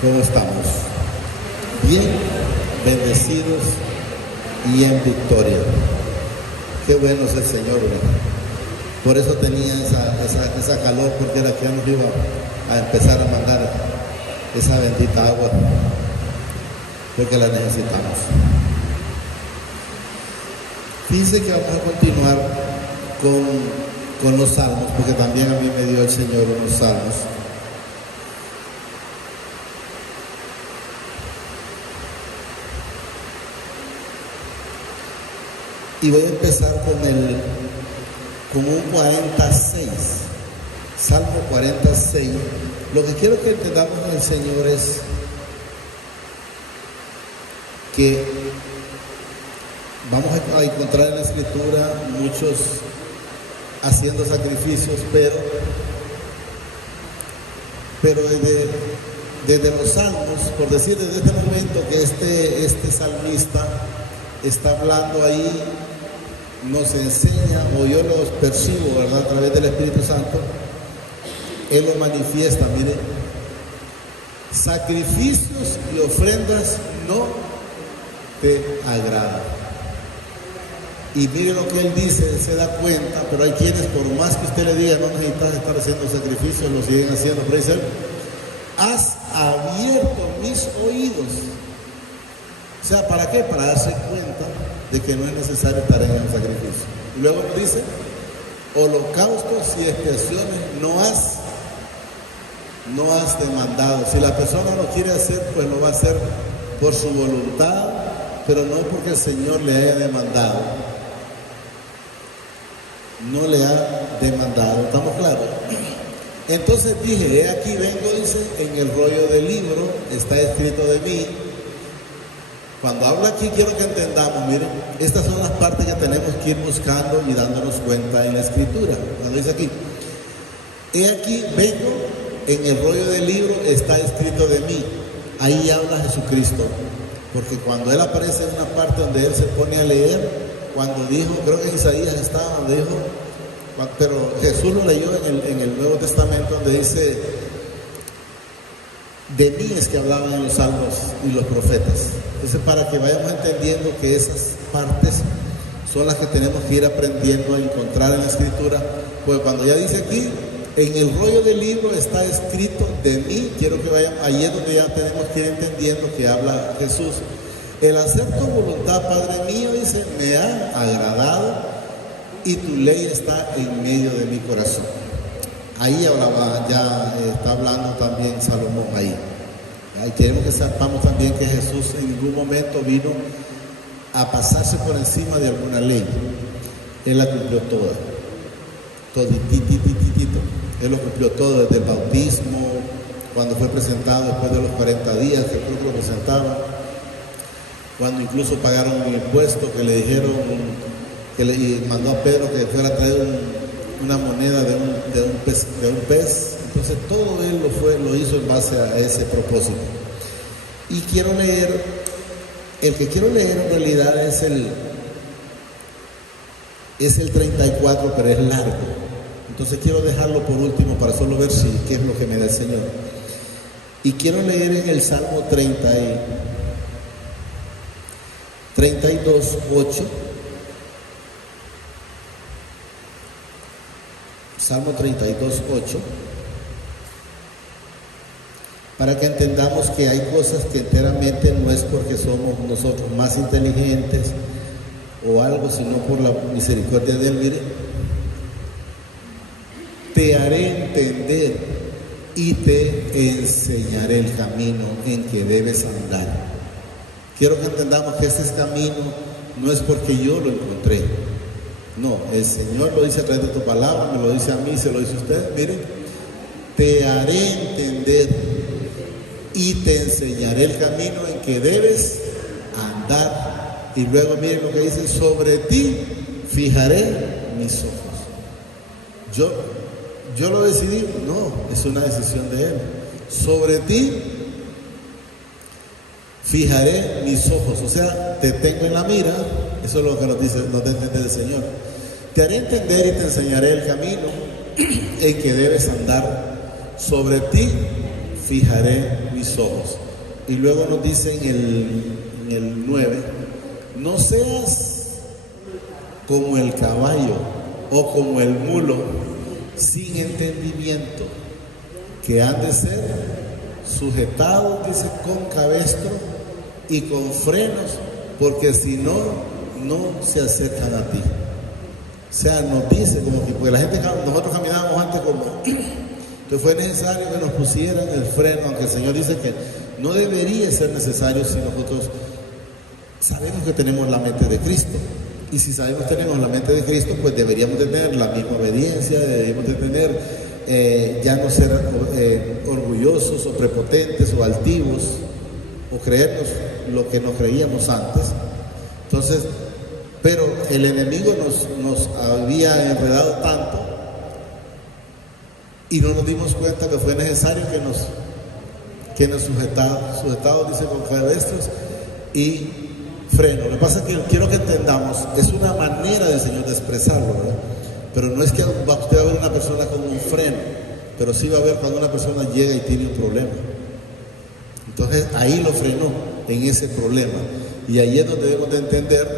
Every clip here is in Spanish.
¿Cómo estamos? Bien, bendecidos y en victoria. Qué bueno es el Señor, ¿verdad? Por eso tenía esa calor, porque era que ya nos iba a empezar a mandar esa bendita agua, porque la necesitamos. Fíjense que vamos a continuar con los salmos, porque también a mí me dio el Señor unos salmos. Y voy a empezar con un 46, Salmo 46. Lo que quiero que entendamos en el Señor es que vamos a encontrar en la Escritura muchos haciendo sacrificios, pero desde los salmos, por decir desde este momento que este salmista está hablando ahí, nos enseña, o yo los percibo, ¿verdad?, a través del Espíritu Santo. Él lo manifiesta. Mire, sacrificios y ofrendas no te agradan. Y mire lo que él dice, él se da cuenta, pero hay quienes, por más que usted le diga, no necesitas estar haciendo sacrificios, lo siguen haciendo. Pero dice, has abierto mis oídos. O sea, ¿para qué? Para darse cuenta de que no es necesario estar en el sacrificio. Y luego nos dice, holocaustos y expiaciones no has demandado. Si la persona lo quiere hacer, pues lo va a hacer por su voluntad, pero no porque el Señor le haya demandado. No le ha demandado, ¿estamos claros? Entonces dije, he aquí vengo, dice, en el rollo del libro está escrito de mí. Cuando habla aquí quiero que entendamos, miren, estas son las partes que tenemos que ir buscando y dándonos cuenta en la Escritura. Cuando dice aquí, he aquí vengo, en el rollo del libro está escrito de mí. Ahí habla Jesucristo, porque cuando Él aparece en una parte donde Él se pone a leer, cuando dijo, creo que en Isaías estaba, donde dijo, pero Jesús lo leyó en el Nuevo Testamento, donde dice, de mí es que hablaban en los salmos y los profetas. Entonces, para que vayamos entendiendo que esas partes son las que tenemos que ir aprendiendo a encontrar en la Escritura, pues cuando ya dice aquí, en el rollo del libro está escrito de mí, quiero que vayamos, ahí es donde ya tenemos que ir entendiendo que habla Jesús. El hacer tu voluntad, Padre mío, dice, me ha agradado y tu ley está en medio de mi corazón. Ahí hablaba, ya está hablando también Salomón ahí. Y queremos que sepamos también que Jesús en ningún momento vino a pasarse por encima de alguna ley. Él la cumplió toda. Todititititito. Él lo cumplió todo, desde el bautismo, cuando fue presentado después de los 40 días, que creo que lo presentaban, cuando incluso pagaron un impuesto que le dijeron, y mandó a Pedro que fuera a traer una moneda de un pez. Entonces todo él lo hizo en base a ese propósito. Y quiero leer, el que quiero leer en realidad es el 34, pero es largo. Entonces quiero dejarlo por último para solo ver qué es lo que me da el Señor. Y quiero leer en el Salmo 32:8. Salmo 32:8, para que entendamos que hay cosas que enteramente no es porque somos nosotros más inteligentes o algo, sino por la misericordia de Él. Mire, te haré entender y te enseñaré el camino en que debes andar. Quiero que entendamos que este camino no es porque yo lo encontré. No, el Señor lo dice a través de tu palabra, me lo dice a mí, se lo dice a usted. Miren, te haré entender y te enseñaré el camino en que debes andar. Y luego miren lo que dice, sobre ti fijaré mis ojos. Yo lo decidí, no, es una decisión de Él. Sobre ti fijaré mis ojos, o sea, te tengo en la mira. Eso es lo que nos dice, nos da a entender el Señor. Te haré entender y te enseñaré el camino en que debes andar. Sobre ti fijaré mis ojos. Y luego nos dice en el 9, no seas como el caballo o como el mulo sin entendimiento, que han de ser sujetados, dice, con cabestro y con frenos, porque si no, no se acercan a ti. O sea, nos dice como que, porque la gente, nosotros caminábamos antes como, entonces fue necesario que nos pusieran el freno, aunque el Señor dice que no debería ser necesario si nosotros sabemos que tenemos la mente de Cristo. Y si sabemos que tenemos la mente de Cristo, pues deberíamos de tener la misma obediencia, deberíamos de tener, ya no ser orgullosos o prepotentes o altivos, o creernos lo que nos creíamos antes. Entonces, pero el enemigo nos había enredado tanto y no nos dimos cuenta que fue necesario que nos sujetado, dice, con cabestros y freno. Lo que pasa es que quiero que entendamos, es una manera del Señor de expresarlo, ¿verdad? Pero no es que usted va a ver una persona con un freno, pero sí va a ver cuando una persona llega y tiene un problema. Entonces ahí lo frenó, en ese problema. Y ahí es donde debemos de entender,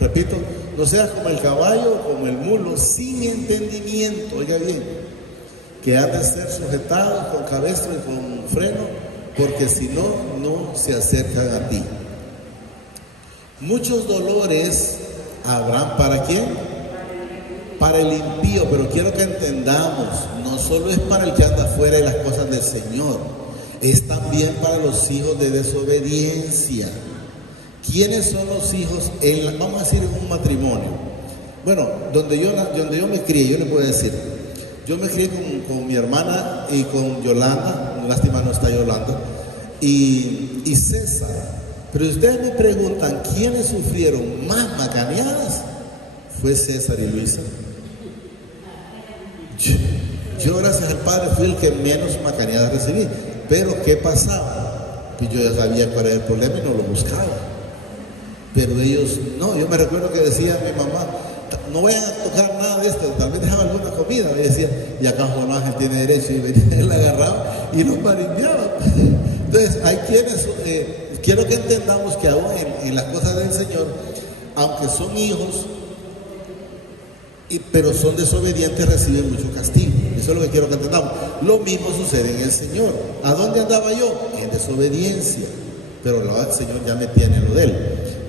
repito, no seas como el caballo o como el mulo, sin entendimiento, oiga bien, que han de ser sujetados con cabestro y con freno, porque si no, no se acercan a ti. Muchos dolores habrán, ¿para quién? Para el impío, pero quiero que entendamos, no solo es para el que anda fuera de las cosas del Señor, es también para los hijos de desobediencia. ¿Quiénes son los hijos? Vamos a decir, en un matrimonio. Bueno, donde yo me crié, yo le puedo decir, yo me crié con mi hermana y con Yolanda, lástima no está Yolanda, y César. Pero ustedes me preguntan, ¿quiénes sufrieron más macaneadas? Fue César y Luisa. Yo gracias al Padre fui el que menos macaneadas recibí. Pero ¿qué pasaba? Pues yo ya sabía cuál era el problema y no lo buscaba. Pero ellos, no, yo me recuerdo que decía mi mamá, no vayan a tocar nada de esto, tal vez dejaba alguna comida. Y decía, y acá Juan Ángel tiene derecho, y venía, él la agarraba y los marindeaba. Entonces, hay quienes, quiero que entendamos que aún en las cosas del Señor, aunque son hijos, pero son desobedientes, reciben mucho castigo. Eso es lo que quiero que entendamos. Lo mismo sucede en el Señor. ¿A dónde andaba yo? En desobediencia. Pero el Señor ya me tiene lo de Él.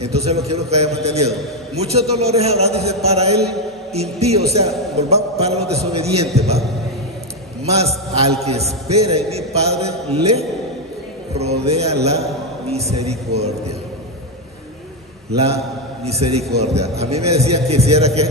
Entonces lo quiero que hayamos entendido. Muchos dolores habrán, dice, para el impío, o sea, para los desobedientes, ¿va? Mas al que espera en mi Padre le rodea la misericordia. La misericordia. A mí me decían que si era que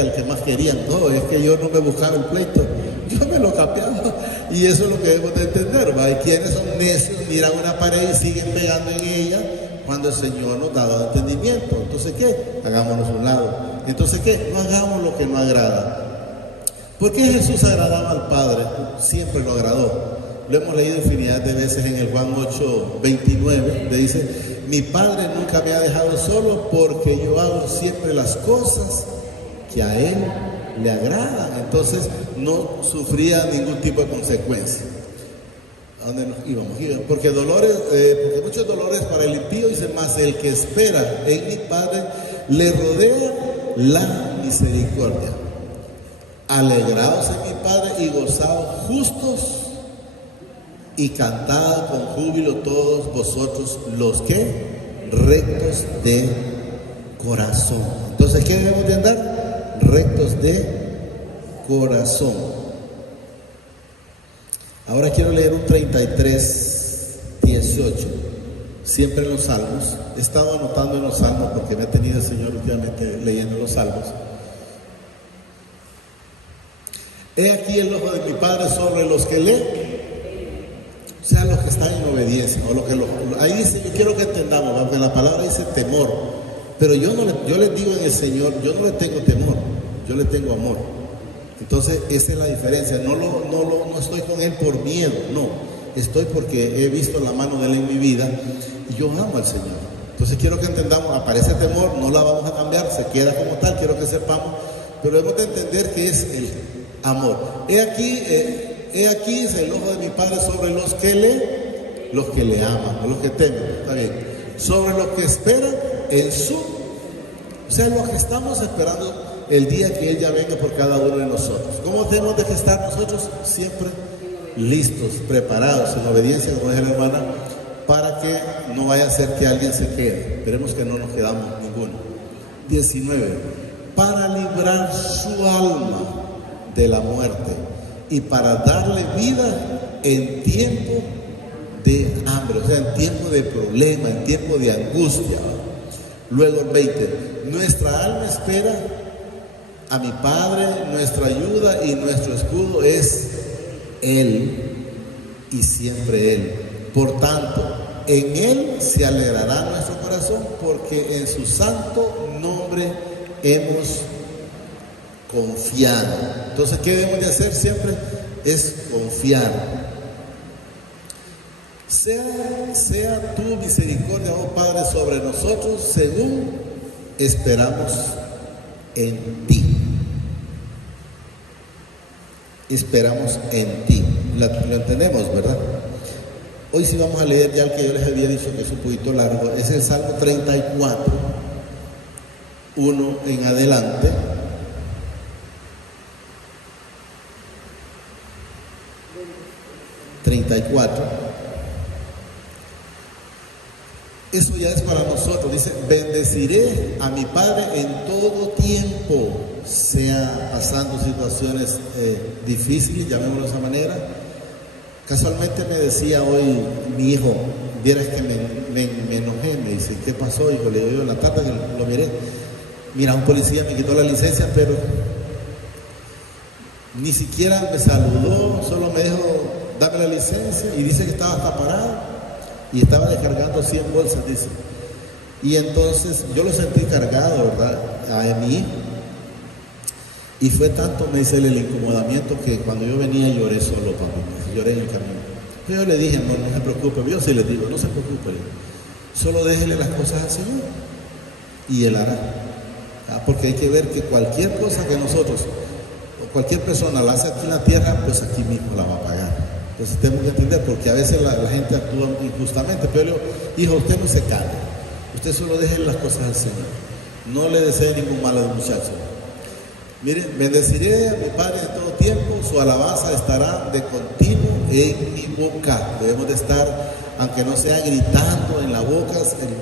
al que más querían. No, es que yo no me buscaba el pleito, yo me lo capeaba. Y eso es lo que debemos de entender, ¿va? Hay quienes son necios, miran una pared y siguen pegando en ella cuando el Señor nos da entendimiento. Entonces, ¿qué? Hagámonos a un lado. Entonces, ¿qué? No hagamos lo que no agrada. ¿Por qué Jesús agradaba al Padre? Siempre lo agradó. Lo hemos leído infinidad de veces en el Juan 8:29, le dice, mi Padre nunca me ha dejado solo porque yo hago siempre las cosas que a Él le agradan. Entonces no sufría ningún tipo de consecuencia. ¿A dónde nos íbamos? Porque muchos dolores para el impío, dice, más el que espera en mi Padre le rodea la misericordia. Alegraos en mi Padre y gozaos justos y cantad con júbilo todos vosotros los que rectos de corazón. Entonces, ¿qué debemos de andar? Rectos de corazón. Ahora quiero leer un 33:18, siempre en los salmos. He estado anotando en los salmos porque me ha tenido el Señor últimamente leyendo los salmos. He aquí el ojo de mi Padre sobre los que leen, o sea, los que están en obediencia, o ahí dice, yo quiero que entendamos, porque la palabra dice temor, pero yo les digo en el Señor, yo no le tengo temor, yo le tengo amor. Entonces esa es la diferencia. No estoy con Él por miedo, no, estoy porque he visto la mano de Él en mi vida y yo amo al Señor. Entonces quiero que entendamos, aparece temor, no la vamos a cambiar, se queda como tal, quiero que sepamos, pero debemos de entender que es el amor. He aquí he aquí es el ojo de mi Padre sobre los que le aman, los que temen, está bien, sobre los que esperan en su, o sea, los que estamos esperando el día que Él ya venga por cada uno de nosotros. ¿Cómo tenemos de estar nosotros? Siempre listos, preparados, en obediencia, como dice la hermana, para que no vaya a ser que alguien se quede. Esperemos que no nos quedamos ninguno. 19. Para librar su alma de la muerte y para darle vida en tiempo de hambre, o sea, en tiempo de problema, en tiempo de angustia. Luego 20. Nuestra alma espera a mi Padre, nuestra ayuda y nuestro escudo es Él y siempre Él. Por tanto, en Él se alegrará nuestro corazón, porque en su santo nombre hemos confiado. Entonces, ¿qué debemos de hacer siempre? Es confiar. Sea tu misericordia, oh Padre, sobre nosotros, según esperamos en ti. Esperamos en ti. Lo entendemos, ¿verdad? Hoy sí vamos a leer ya el que yo les había dicho que es un poquito largo. Es el Salmo 34, 1 en adelante. Eso ya es para nosotros. Dice: bendeciré a mi Padre en todo tiempo, sea pasando situaciones difíciles, llamémoslo de esa manera. Casualmente me decía hoy mi hijo, vieras que me enojé, me dice: ¿qué pasó, hijo? Le digo yo en la tarde que lo miré. Mira, un policía me quitó la licencia, pero ni siquiera me saludó, solo me dijo: dame la licencia, y dice que estaba hasta parado y estaba descargando 100 bolsas, dice. Y entonces yo lo sentí cargado, ¿verdad?, a mi hijo. Y fue tanto, me dice él, el incomodamiento, que cuando yo venía lloré solo, papi, lloré en el camino. Yo le dije: no se preocupe. Yo sí les digo: no se preocupe, solo déjele las cosas al Señor y Él hará. Porque hay que ver que cualquier cosa que nosotros o cualquier persona la hace aquí en la tierra, pues aquí mismo la va a pagar. Entonces tenemos que entender, porque a veces la gente actúa injustamente. Pero yo le digo: hijo, usted no se calme, usted solo deje las cosas al Señor, no le desee ningún mal al muchacho. Miren: bendeciré a mi Padre en todo tiempo, su alabanza estará de continuo en mi boca. Debemos de estar, aunque no sea gritando en la boca.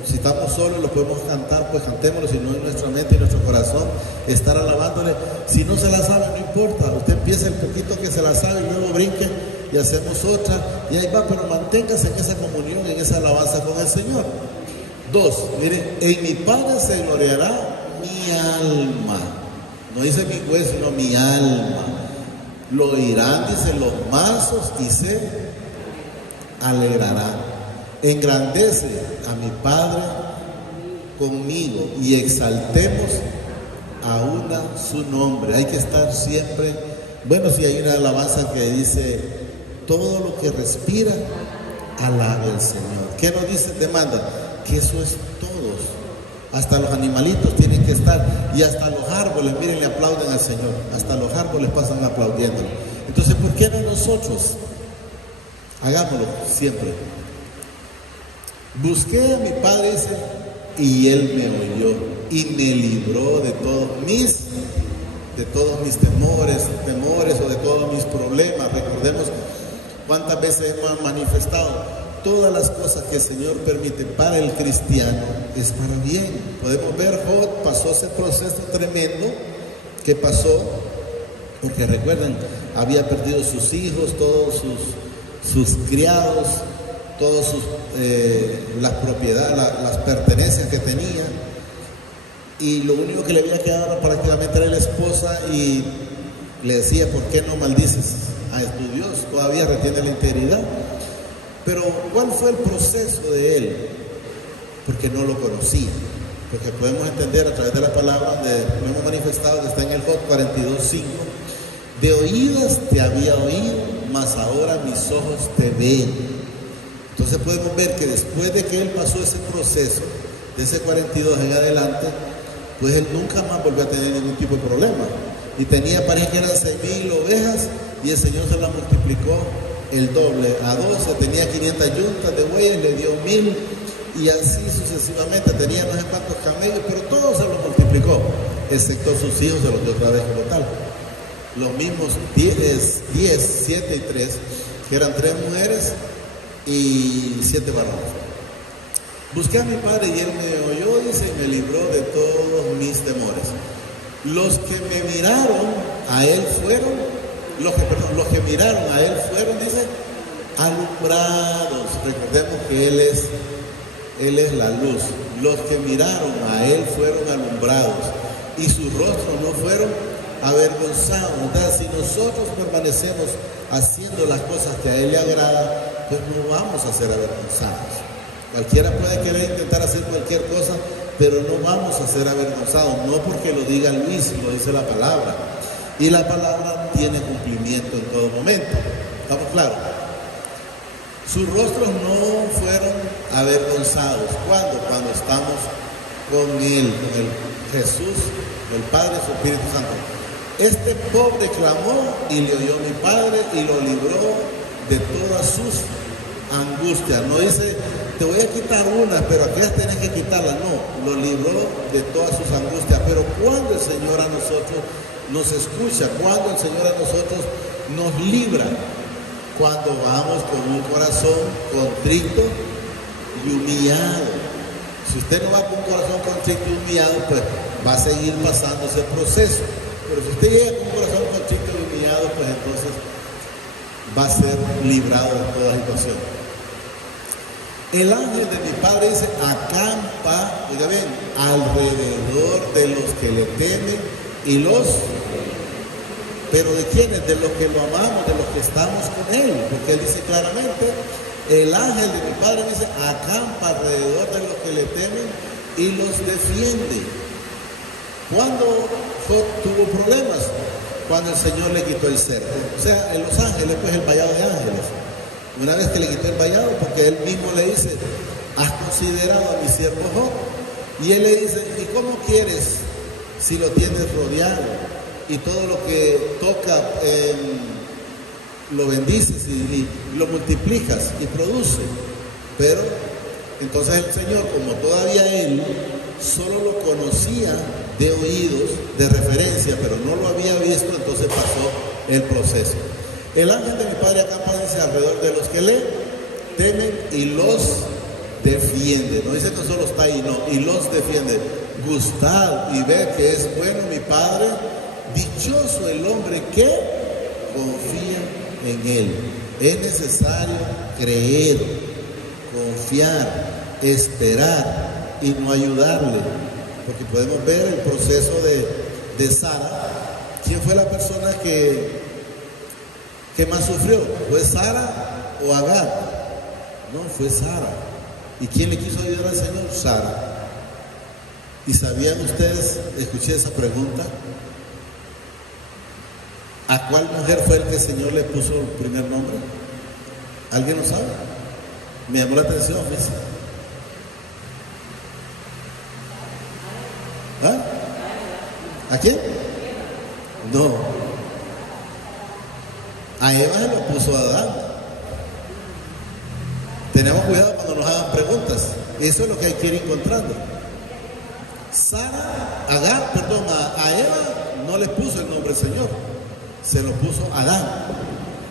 Si estamos solos lo podemos cantar, pues cantémoslo, si no en nuestra mente y nuestro corazón, estar alabándole. Si no se la sabe, no importa, usted empieza el poquito que se la sabe y luego brinque y hacemos otra, y ahí va, pero manténgase en esa comunión, en esa alabanza con el Señor. 2, miren: en mi Padre se gloriará mi alma. No dice mi juez, sino mi alma. Lo oirán, dice, los mansos y se alegrarán. Engrandece a mi Padre conmigo y exaltemos aún su nombre. Hay que estar siempre. Bueno, si hay una alabanza que dice: todo lo que respira, alabe al Señor. ¿Qué nos dice? Demanda que eso es todos. Hasta los animalitos tienen que estar, y hasta los árboles, miren, le aplauden al Señor. Hasta los árboles pasan aplaudiéndole. Entonces, ¿por qué no nosotros? Hagámoslo siempre. Busqué a mi Padre, dice, y Él me oyó y me libró de todos mis temores o de todos mis problemas. Recordemos cuántas veces hemos manifestado: todas las cosas que el Señor permite para el cristiano es para bien. Podemos ver, Job pasó ese proceso tremendo que pasó, porque recuerden, había perdido sus hijos, todos sus criados, todas las propiedades, las pertenencias que tenía, y lo único que le había quedado prácticamente era la esposa, y le decía: ¿por qué no maldices a tu Dios? Todavía retiene la integridad. Pero ¿cuál fue el proceso de él? Porque no lo conocía. Porque podemos entender a través de la palabra, donde lo hemos manifestado, que está en el Job 42:5: de oídas te había oído, mas ahora mis ojos te ven. Entonces podemos ver que después de que él pasó ese proceso, de ese 42 en adelante, pues él nunca más volvió a tener ningún tipo de problema. Y tenía, parece que eran 6,000 ovejas y el Señor se la multiplicó el doble. A 12 tenía 500 yuntas de bueyes, le dio 1000 y así sucesivamente. Tenía no sé cuántos camellos, pero todo se lo multiplicó, excepto sus hijos se los dio otra vez como tal. Los mismos 10, 7 y 3, que eran 3 mujeres y 7 varones. Busqué a mi padre y él me oyó, dice, y me libró de todos mis temores. Los que me miraron a él fueron, los que miraron a él fueron, dice, alumbrados. Recordemos que él es la luz. Los que miraron a él fueron alumbrados y sus rostros no fueron avergonzados. Entonces, si nosotros permanecemos haciendo las cosas que a él le agrada, pues no vamos a ser avergonzados. Cualquiera puede querer intentar hacer cualquier cosa, pero no vamos a ser avergonzados, no porque lo diga Luis, lo dice la palabra. Y la palabra tiene cumplimiento en todo momento. ¿Estamos claros? Sus rostros no fueron avergonzados. ¿Cuándo? Cuando estamos con Él, con el Jesús, el Padre y su Espíritu Santo. Este pobre clamó y le oyó mi Padre y lo libró de todas sus angustias. No dice, te voy a quitar una, pero aquellas tenés que quitarlas. No, lo libró de todas sus angustias. Pero cuando el Señor a nosotros nos escucha, cuando el Señor a nosotros nos libra, cuando vamos con un corazón contrito y humillado. Si usted no va con un corazón contrito y humillado, pues va a seguir pasando ese proceso. Pero si usted llega con un corazón contrito y humillado, pues entonces va a ser librado de toda situación. El ángel de mi Padre dice, acampa, oiga bien, alrededor de los que le temen y pero ¿de quiénes? De los que lo amamos, de los que estamos con él, porque él dice claramente, el ángel de mi Padre dice, acampa alrededor de los que le temen y los defiende. ¿Cuándo Job tuvo problemas? Cuando el Señor le quitó el cerco. O sea, en los ángeles, pues el vallado de ángeles. Una vez que le quitó el vallado, porque él mismo le dice, ¿has considerado a mi siervo Job? Y él le dice, ¿y cómo quieres si lo tienes rodeado? Y todo lo que toca lo bendices y lo multiplicas y produce. Pero entonces el Señor, como todavía él solo lo conocía de oídos, de referencia, pero no lo había visto, entonces pasó el proceso. El ángel de mi Padre acampa, dice, alrededor de los que le temen y los defiende. No dice que solo está ahí, no, y los defiende. Gustad y ved que es bueno mi Padre. Dichoso el hombre que confía en él. Es necesario creer, confiar, esperar y no ayudarle. Porque podemos ver el proceso de Sara. ¿Quién fue la persona que más sufrió? ¿Fue Sara o Agar? No, fue Sara. ¿Y quién le quiso ayudar al Señor? Sara. ¿Y sabían ustedes, escuché esa pregunta, a cuál mujer fue el que el Señor le puso el primer nombre? ¿Alguien lo sabe? Me llamó la atención, dice. ¿Ah? ¿A quién? No. A Eva se lo puso a Adán. Tenemos cuidado cuando nos hagan preguntas. Eso es lo que hay que ir encontrando. A Eva no le puso el nombre Señor, se lo puso Adán.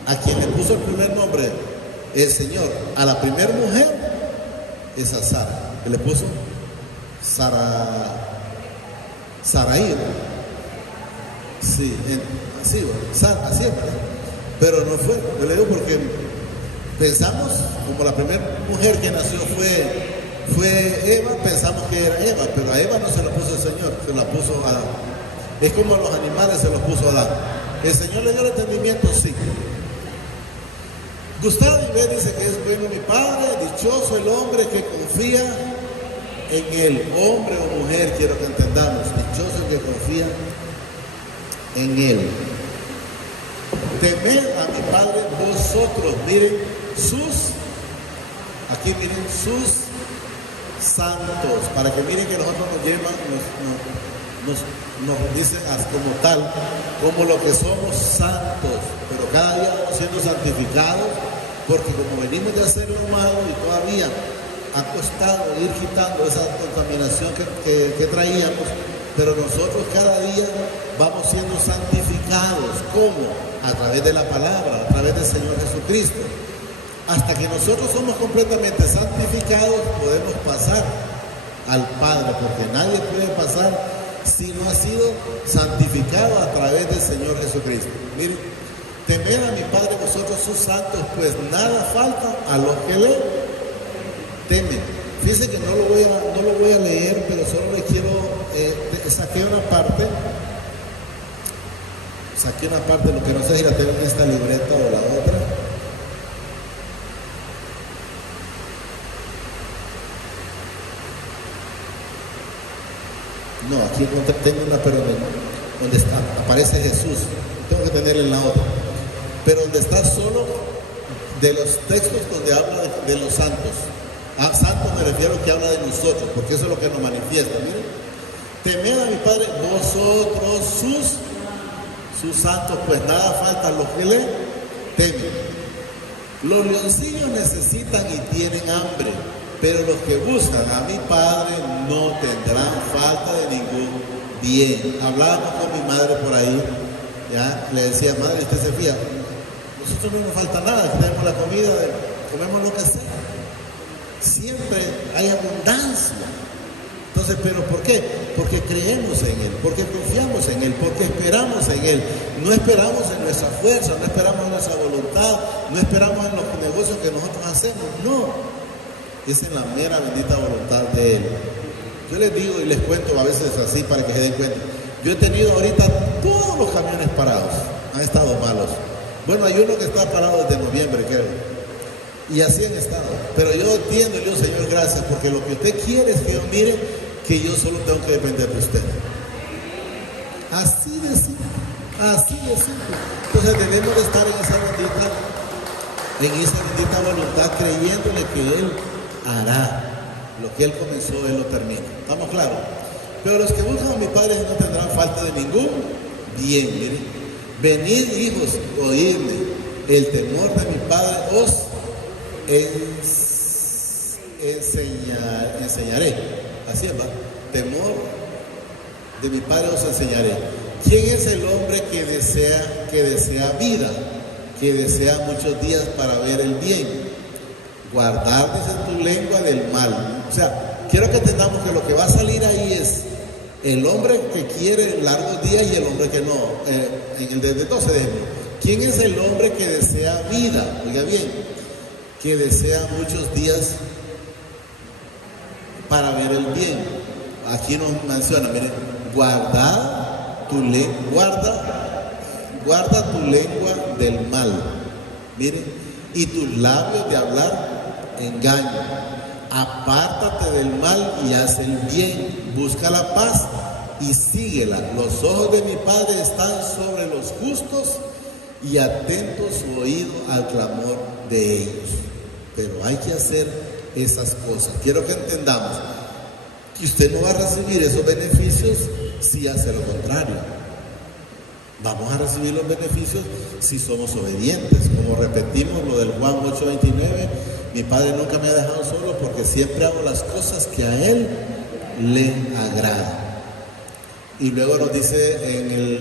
A quien le puso el primer nombre el Señor, a la primera mujer, es a Sara. Que le puso Saraí. Sí, así es, pero no fue. Yo le digo porque pensamos, como la primera mujer que nació fue Eva, pensamos que era Eva, pero a Eva no se lo puso el Señor, se la puso a Adán. Es como a los animales se los puso a Adán. ¿El Señor le dio el entendimiento? Sí. Gustavo Ibé dice que es bueno mi Padre, dichoso el hombre que confía en él. Hombre o mujer, quiero que entendamos, dichoso el que confía en él. Temed a mi Padre vosotros. Miren aquí miren sus santos, para que miren que nosotros nos llevan, nos dicen como tal, como lo que somos santos, pero cada día vamos siendo santificados, porque como venimos de hacer lo malo y todavía ha costado ir quitando esa contaminación que traíamos, pero nosotros cada día vamos siendo santificados. ¿Cómo? A través de la palabra, a través del Señor Jesucristo. Hasta que nosotros somos completamente santificados, podemos pasar al Padre, porque nadie puede pasar si no ha sido santificado a través del Señor Jesucristo. Miren, temed a mi Padre vosotros sus santos, pues nada falta a los que le temen. Fíjense que no lo voy a leer, pero solo le quiero, saqué una parte, lo que no sé si la tengo en esta libreta o la otra. No, aquí tengo una, pero donde está, aparece Jesús, tengo que tenerla en la otra, pero donde está solo de los textos donde habla de los santos. A santos me refiero que habla de nosotros, porque eso es lo que nos manifiesta. Miren, temed a mi Padre vosotros sus santos, pues nada falta a los que le temen. Los leoncillos necesitan y tienen hambre, pero los que buscan a mi Padre no tendrán falta de ningún bien. Hablábamos con mi madre por ahí, ya le decía, madre, usted se fía, nosotros no nos falta nada, tenemos la comida, comemos lo que sea, siempre hay abundancia. Entonces, ¿pero por qué? Porque creemos en Él, porque confiamos en Él, porque esperamos en Él. No esperamos en nuestra fuerza, no esperamos en nuestra voluntad, no esperamos en los negocios que nosotros hacemos, no. Es en la mera bendita voluntad de Él. Yo les digo y les cuento a veces así para que se den cuenta. Yo he tenido ahorita todos los camiones parados, han estado malos. Bueno, hay uno que está parado desde noviembre, creo. Y así han estado. Pero yo entiendo y le digo, Señor, gracias, porque lo que usted quiere es que yo mire que yo solo tengo que depender de usted. Así de simple, así de simple. Entonces debemos de estar en esa bendita voluntad, creyéndole que Él hará lo que Él comenzó, Él lo termina. ¿Estamos claros? Pero los que buscan a mi Padre no tendrán falta de ningún bien. Miren, venid, hijos, oídme, el temor de mi Padre os enseñaré. Así es, ¿va? Temor de mi Padre os enseñaré. ¿Quién es el hombre que desea vida, que desea muchos días para ver el bien? Guardar, dice, tu lengua del mal. O sea, quiero que entendamos que lo que va a salir ahí es el hombre que quiere largos días y el hombre que no. En el desde 12 de ¿quién es el hombre que desea vida? Oiga bien, que desea muchos días para ver el bien. Aquí nos menciona, miren, guarda tu lengua del mal. Miren, y tus labios de hablar engaño. Apártate del mal y haz el bien. Busca la paz y síguela. Los ojos de mi Padre están sobre los justos y atento su oído al clamor de ellos. Pero hay que hacer esas cosas. Quiero que entendamos que usted no va a recibir esos beneficios si hace lo contrario. Vamos a recibir los beneficios si somos obedientes. Como repetimos lo del Juan 8:29, mi Padre nunca me ha dejado solo porque siempre hago las cosas que a Él le agrada. Y luego nos dice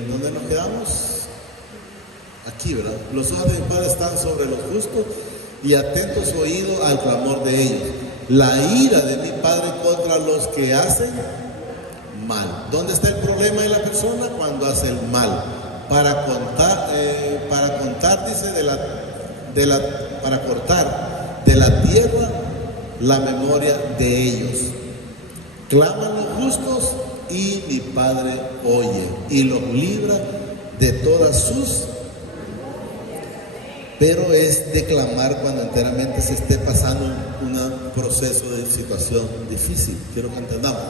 ¿dónde nos quedamos? Aquí, ¿verdad? Los ojos de mi Padre están sobre los justos y atento su oído al clamor de ellos. La ira de mi Padre contra los que hacen mal. ¿Dónde está el problema de la persona? Cuando hace el mal. Para cortar, dice, para cortar de la tierra la memoria de ellos. Claman los justos y mi Padre oye y los libra de todas sus. Pero es de clamar cuando enteramente se esté pasando un proceso de situación difícil. Quiero que entendamos.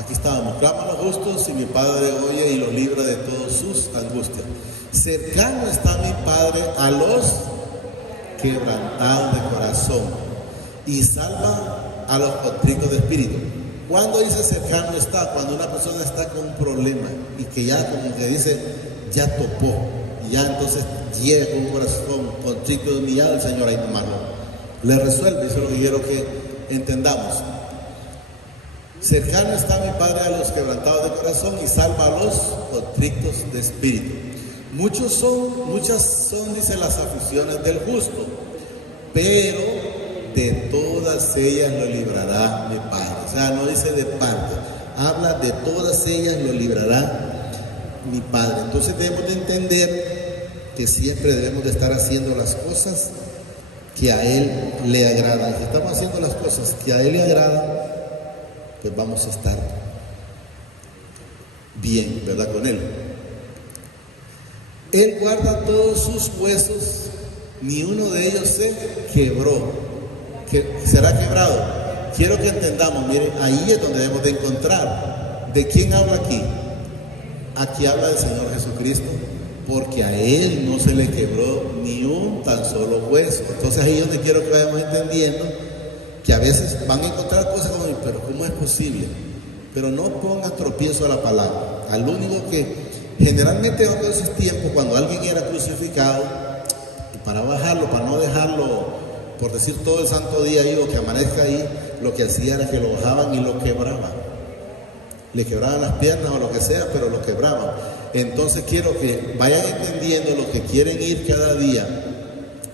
Aquí estábamos. Claman los justos y mi Padre oye y los libra de todas sus angustias. Cercano está mi Padre a los quebrantados de corazón y salva a los contritos de espíritu. Cuando dice cercano está, cuando una persona está con un problema y que ya como que dice, ya topó, y ya entonces llega con un corazón contrito y humillado, el Señor ahí nomás le resuelve. Eso es lo que quiero que entendamos. Cercano está mi Padre a los quebrantados de corazón y salva a los contritos de espíritu. Muchas son, dice, las aflicciones del justo, pero de todas ellas lo librará mi Padre. O sea, no dice de parte, habla de todas ellas lo librará mi Padre. Entonces debemos de entender que siempre debemos de estar haciendo las cosas que a Él le agradan. Si estamos haciendo las cosas que a Él le agradan, pues vamos a estar bien, ¿verdad? Con Él. Él guarda todos sus huesos, ni uno de ellos se quebró. ¿Será quebrado? Quiero que entendamos, miren, ahí es donde debemos de encontrar. ¿De quién habla aquí? Aquí habla del Señor Jesucristo, porque a Él no se le quebró ni un tan solo hueso. Entonces ahí es donde quiero que vayamos entendiendo que a veces van a encontrar cosas como, pero ¿cómo es posible? Pero no pongan tropiezo a la palabra. Al único que generalmente en esos tiempos, cuando alguien era crucificado, y para bajarlo, para no dejarlo, por decir todo el santo día ahí o que amanezca ahí, lo que hacía era que lo bajaban y lo quebraban. Le quebraban las piernas o lo que sea, pero lo quebraban. Entonces quiero que vayan entendiendo los que quieren ir cada día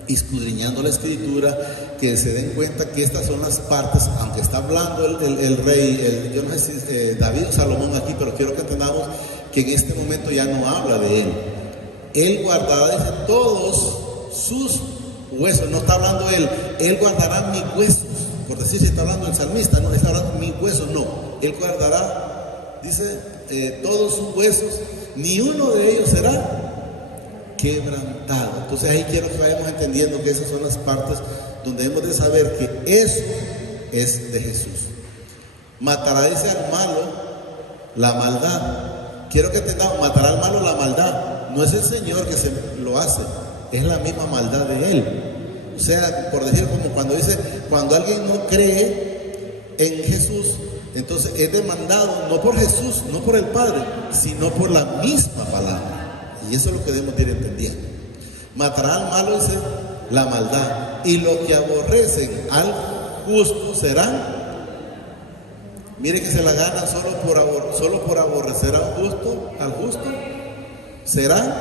escudriñando la escritura, que se den cuenta que estas son las partes, aunque está hablando el rey, yo no sé si David o Salomón aquí, pero quiero que entendamos que en este momento ya no habla de él. Él guardará, dice, todos sus huesos. No está hablando él guardará mis huesos, por decir, si está hablando el salmista, no está hablando mis huesos, no. Él guardará, dice, todos sus huesos, ni uno de ellos será quebrantado. Entonces ahí quiero que vayamos entendiendo que esas son las partes donde debemos de saber que eso es de Jesús. Matará, dice, al malo la maldad. Quiero que entendamos, matará al malo la maldad. No es el Señor que se lo hace, es la misma maldad de Él. O sea, por decir, como cuando dice, cuando alguien no cree en Jesús, entonces es demandado no por Jesús, no por el Padre, sino por la misma palabra. Y eso es lo que debemos ir entendiendo. Matará al malo, dice, la maldad. Y los que aborrecen al justo serán, mire que se la ganan solo por aborrecer al justo, serán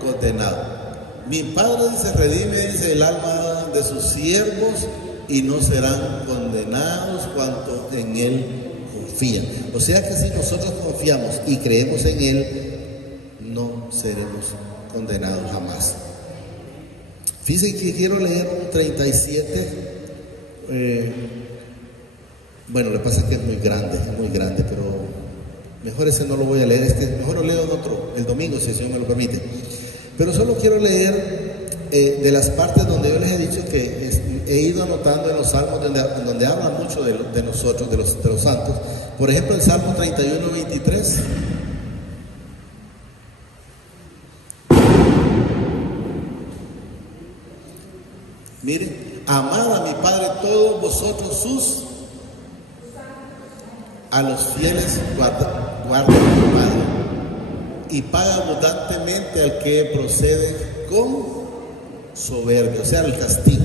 condenados. Mi Padre, dice, redime, dice, el alma de sus siervos y no serán condenados cuanto en Él confían. O sea que si nosotros confiamos y creemos en Él, no seremos condenados jamás. Fíjense que quiero leer un 37. Bueno, lo que pasa es que es muy grande, pero mejor ese no lo voy a leer. Mejor lo leo en otro, el domingo, si el Señor me lo permite. Pero solo quiero leer de las partes donde yo les he dicho que he ido anotando en los salmos donde habla mucho de nosotros, de los santos. Por ejemplo, el Salmo 31, 23. Miren, amad a mi Padre todos vosotros a los fieles guarda mi Padre, y paga abundantemente al que procede con soberbia, o sea, el castigo.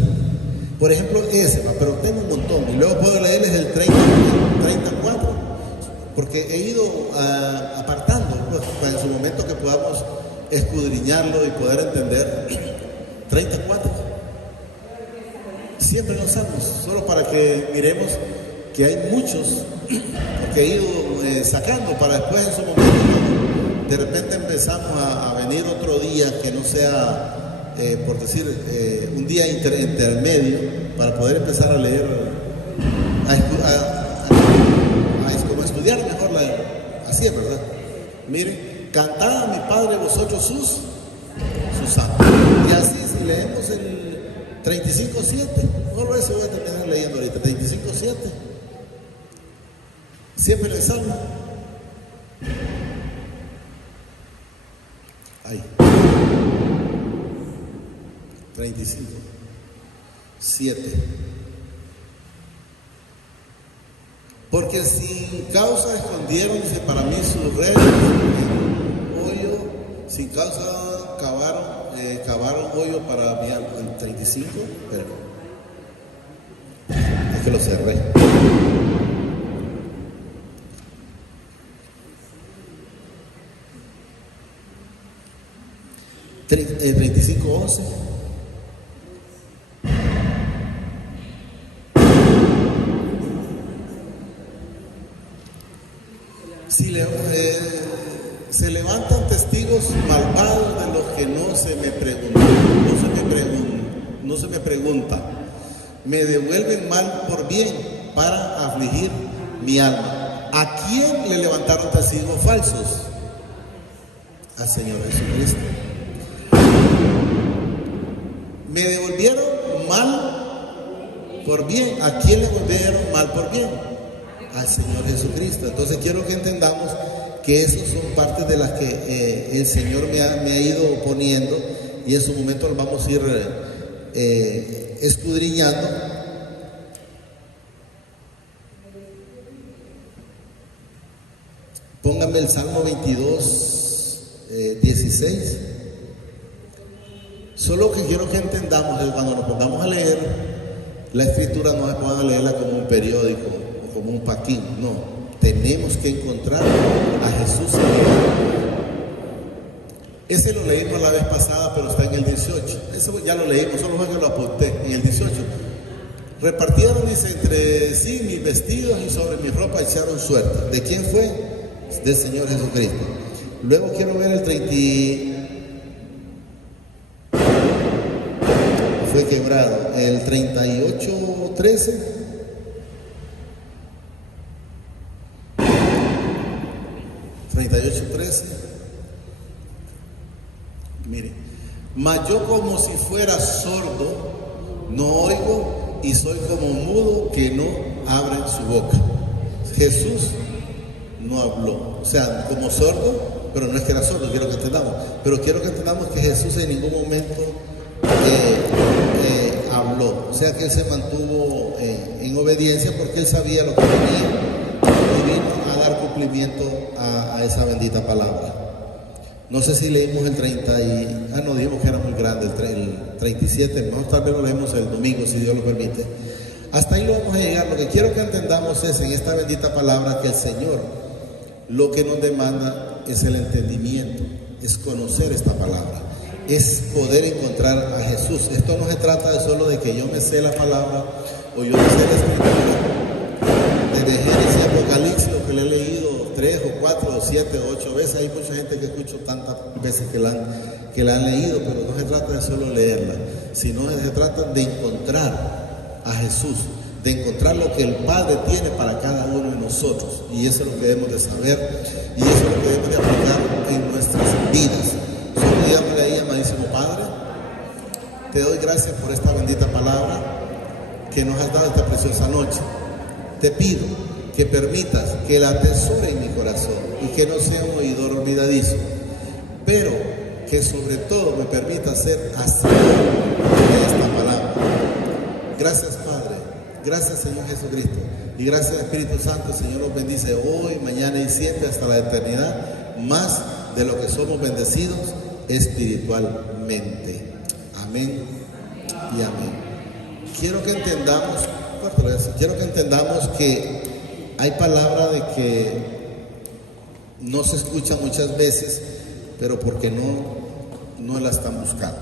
Por ejemplo, ese, pero tengo un montón, y luego puedo leerles el 34, porque he ido apartando, pues, para en su momento que podamos escudriñarlo y poder entender. 34. Siempre los salmos, solo para que miremos que hay muchos que he ido sacando para después en su momento, de repente empezamos a venir otro día que no sea, por decir, un día intermedio, para poder empezar a leer, como estudiar mejor así es, ¿verdad? Miren, cantad a mi Padre vosotros sus santos. Y así si leemos el 35:7, solo eso voy a terminar leyendo ahorita. 35:7, siempre el salmo. Ahí. 35:7. Porque sin causa escondieron, dice, para mí sus redes en hoyo, sin causa cavaron hoyo para mí el 35, pero es que lo cerré. El 35:11. Se levantan testigos malvados de los que no se me pregunta. Me devuelven mal por bien para afligir mi alma. ¿A quién le levantaron testigos falsos? Al Señor Jesucristo. Me devolvieron mal por bien. ¿A quién le devolvieron mal por bien? Al Señor Jesucristo. Entonces quiero que entendamos que esos son partes de las que el Señor me ha ido poniendo, y en su momento los vamos a ir escudriñando. Pónganme el Salmo 22:16. Solo que quiero que entendamos que cuando nos pongamos a leer la Escritura, no se pongan a leerla como un periódico o como un paquín, no. Tenemos que encontrar a Jesús. Ese lo leímos la vez pasada, pero está en el 18. Eso ya lo leímos, solo fue que lo apunté. En el 18 repartieron, dice, entre sí mis vestidos, y sobre mi ropa echaron suerte. ¿De quién fue? Del Señor Jesucristo. Luego quiero ver el 30. Fue quebrado. El 38:13. Mire, mas yo como si fuera sordo, no oigo, y soy como mudo que no abre su boca. Jesús no habló, o sea, como sordo, pero no es que era sordo, quiero que entendamos. Pero quiero que entendamos que Jesús en ningún momento habló, o sea que él se mantuvo en obediencia, porque él sabía lo que venía y vino a dar cumplimiento a esa bendita palabra. No sé si leímos el 30 no dijimos que era muy grande, el 37, mejor tal vez lo leemos el domingo, si Dios lo permite. Hasta ahí lo vamos a llegar. Lo que quiero que entendamos es en esta bendita palabra que el Señor lo que nos demanda es el entendimiento, es conocer esta palabra, es poder encontrar a Jesús. Esto no se trata de solo de que yo me sé la palabra o yo me sé la Escritura. Desde Génesis, Apocalipsis, lo que le he leído 3 o 4 o 7 o 8 veces, hay mucha gente que escucho tantas veces que la han leído, pero no se trata de solo leerla, sino se trata de encontrar a Jesús, de encontrar lo que el Padre tiene para cada uno de nosotros, y eso es lo que debemos de saber, y eso es lo que debemos de aplicar en nuestras vidas. Solo digámosle ahí, amadísimo Padre, te doy gracias por esta bendita palabra que nos has dado esta preciosa noche. Te pido que permitas que la atesore en mi corazón y que no sea un oidor olvidadizo, pero que sobre todo me permita ser hacedor de esta palabra. Gracias, Padre. Gracias, Señor Jesucristo. Y gracias, Espíritu Santo. El Señor nos bendice hoy, mañana y siempre hasta la eternidad, más de lo que somos bendecidos espiritualmente. Amén y amén. Quiero que entendamos que hay palabra de que no se escucha muchas veces, pero porque no la están buscando.